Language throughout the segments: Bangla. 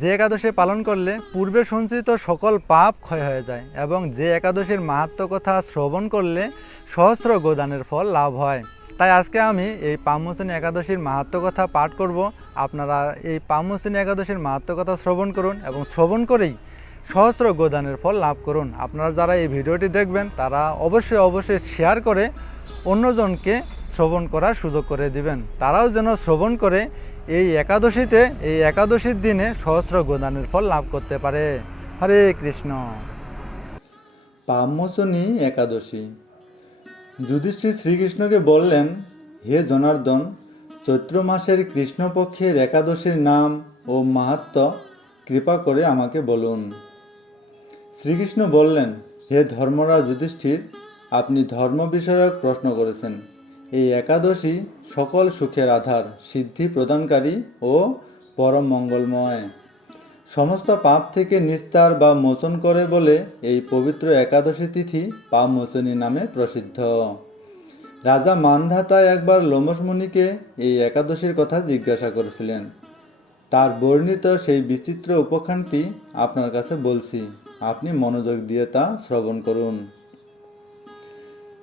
যে একাদশী পালন করলে পূর্বে সঞ্চিত সকল পাপ ক্ষয় হয়ে যায় এবং যে একাদশীর মাহাত্ম কথা শ্রবণ করলে সহস্র গোদানের ফল লাভ হয়। তাই আজকে আমি এই পামোচনী একাদশীর মাহাত্ম কথা পাঠ করব। আপনারা এই পামোচনী একাদশীর মাহাত্ম কথা শ্রবণ করুন এবং শ্রবণ করেই সহস্র গোদানের ফল লাভ করুন। আপনারা যারা এই ভিডিওটি দেখবেন, তারা অবশ্যই অবশ্যই শেয়ার করে অন্যজনকে শ্রবণ করার সুযোগ করে দিবেন। তারাও যেন শ্রবণ করে এই একাদশীতে এই একাদশীর দিনে সহস্র গোদানের ফল লাভ করতে পারে। হরে কৃষ্ণ। পামোচনী একাদশী। যুধিষ্ঠির শ্রীকৃষ্ণকে বললেন, হে জনার্দন, চৈত্র মাসের কৃষ্ণপক্ষের একাদশীর নাম ও মাহাত্ম কৃপা করে আমাকে বলুন। শ্রীকৃষ্ণ বললেন, হে ধর্মরাজ যুধিষ্ঠির, আপনি ধর্ম বিষয়ক প্রশ্ন করেছেন। এই একাদশী সকল সুখের আধার, সিদ্ধি প্রদানকারী ও পরম মঙ্গলময়। সমস্ত পাপ থেকে নিস্তার বা মোচন করে বলে এই পবিত্র একাদশী তিথি পাপ মোচনী নামে প্রসিদ্ধ। রাজা মানধাতা একবার লোমস মুনিকে এই একাদশীর কথা জিজ্ঞাসা করেছিলেন। তার বর্ণিত সেই বিচিত্র উপাখ্যানটি আপনার কাছে বলছি, আপনি মনোযোগ দিয়ে তা শ্রবণ করুন।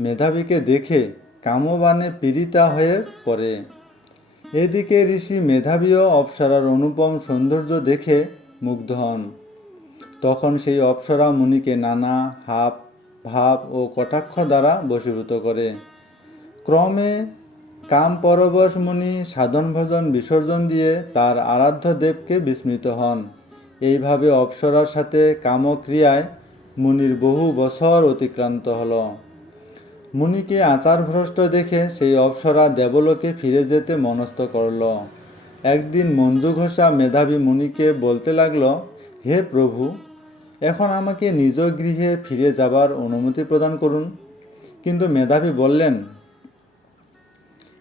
মেধাবীকে দেখে কামবানে পীড়িতা হয়ে পড়ে। এদিকে ঋষি মেধাবীয় অপ্সরার অনুপম সৌন্দর্য দেখে মুগ্ধ হন। তখন সেই অপ্সরা মুনিকে নানা হাব ভাব ও কটাক্ষ দ্বারা বশীভূত করে। ক্রমে কাম পরবশ মুনি সাধন ভজন বিসর্জন দিয়ে তার আরাধ্য দেবকে বিস্মৃত হন। এইভাবে অপ্সরার সাথে কামক্রিয়ায় মুনির বহু বছর অতিক্রান্ত হলো। মুনিকে আচারভ্রষ্ট দেখে সেই অপ্সরা দেবলোকে ফিরে যেতে মনস্থ করল। একদিন মঞ্জু ঘোষা মেধাবী মুনিকে বলতে লাগল, হে প্রভু, এখন আমাকে নিজ গৃহে ফিরে যাবার অনুমতি প্রদান করুন। কিন্তু মেধাবী বললেন,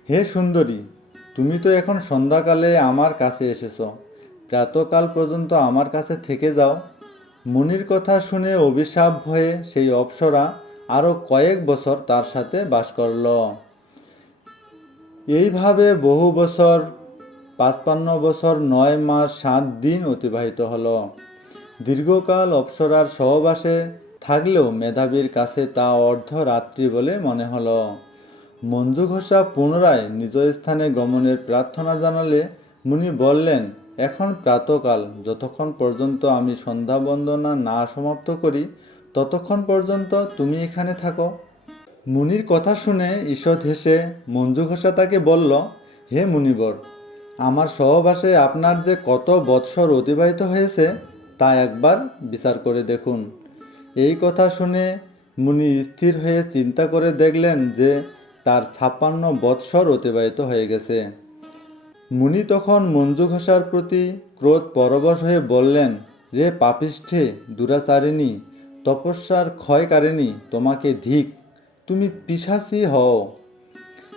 হে সুন্দরী, তুমি তো এখন সন্ধ্যাকালে আমার কাছে এসেছ। প্রাতকাল পর্যন্ত আমার কাছে থেকে যাও। মুনির কথা শুনে অভিশাপ ভয়ে সেই অপ্সরা আরও কয়েক বছর তার সাথে বাস করল। এইভাবে বহু বছর, পাঁচপান্ন বছর, নয় মাস, সাত দিন অতিবাহিত হলো। দীর্ঘকাল অপ্সরার সহবাসে থাকলেও মেধাবীর কাছে তা অর্ধরাত্রি বলে মনে হলো। মঞ্জু ঘোষা পুনরায় নিজ স্থানে গমনের প্রার্থনা জানালে মুনি বললেন, এখন প্রাতকাল, যতক্ষণ পর্যন্ত আমি সন্ধ্যা বন্দনা না সমাপ্ত করি ততক্ষণ পর্যন্ত তুমি এখানে থাকো। মুনির কথা শুনে ঈষৎ হেসে মঞ্জু ঘোষা তাকে বলল, হে মুনিবর, আমার সহবাসে আপনার যে কত বৎসর অতিবাহিত হয়েছে, তা একবার বিচার করে দেখুন। এই কথা শুনে মুনি স্থির হয়ে চিন্তা করে দেখলেন যে তার ছাপ্পান্ন বৎসর অতিবাহিত হয়ে গেছে। মুনি তখন মঞ্জু ঘোষার প্রতি ক্রোধ পরবশ হয়ে বললেন, রে পাপিষ্ঠে, দুরাচারিণী তপস্যার ক্ষয়কারিণী তোমাকে ধিক, তুমি পিসাসি হও।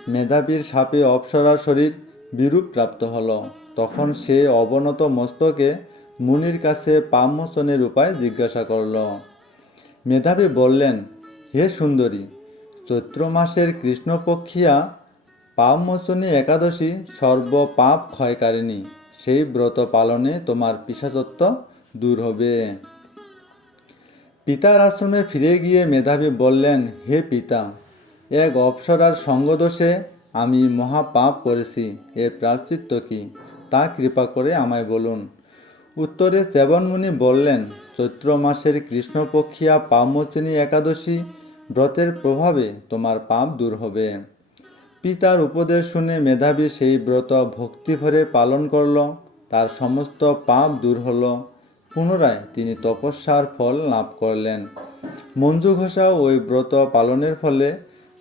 মেধাবীর সাপে অপসরার শরীর বিরূপ প্রাপ্ত হল। তখন সে অবনত মস্তকে মুনির কাছে পামোচনের উপায় জিজ্ঞাসা করল। মেধাবী বললেন, হে সুন্দরী, চৈত্র মাসের কৃষ্ণপক্ষিয়া পাপমোচনী একাদশী সর্ব পাপ ক্ষয়কারিণী। সেই ব্রত পালনে তোমার পিসাচত্ব দূর হবে। পিতার আশ্রমে ফিরে গিয়ে মেধাবী বললেন, হে পিতা, এক অপ্সরার সঙ্গদোষে আমি মহাপাপ করেছি। এর প্রাশ্চিত্য কি? তা কৃপা করে আমায় বলুন। উত্তরে চ্যবনমুনি বললেন, চৈত্র মাসের কৃষ্ণপক্ষিয়া পামোচনী একাদশী ব্রতের প্রভাবে তোমার পাপ দূর হবে। পিতার উপদেশ শুনে মেধাবী সেই ব্রত ভক্তিভরে পালন করল। তার সমস্ত পাপ দূর হলো। পুনরায় তিনি তপস্যার ফল লাভ করলেন। মঞ্জু ঘোষা ওই ব্রত পালনের ফলে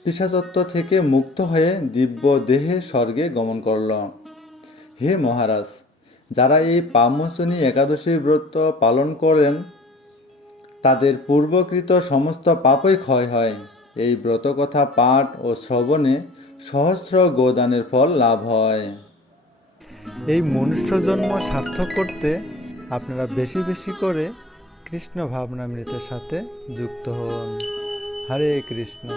পিসাচত্ব থেকে মুক্ত হয়ে দিব্য দেহে স্বর্গে গমন করল। হে মহারাজ, যারা এই পামোচনী একাদশী ব্রত পালন করেন, তাদের পূর্বকৃত সমস্ত পাপই ক্ষয় হয়। এই ব্রতকথা পাঠ ও শ্রবণে সহস্র গোদানের ফল লাভ হয়। এই মনুষ্য জন্ম সার্থক করতে আপনারা বেশি বেশি করে কৃষ্ণ ভাবনামৃতের সাথে যুক্ত হন। হরে কৃষ্ণ।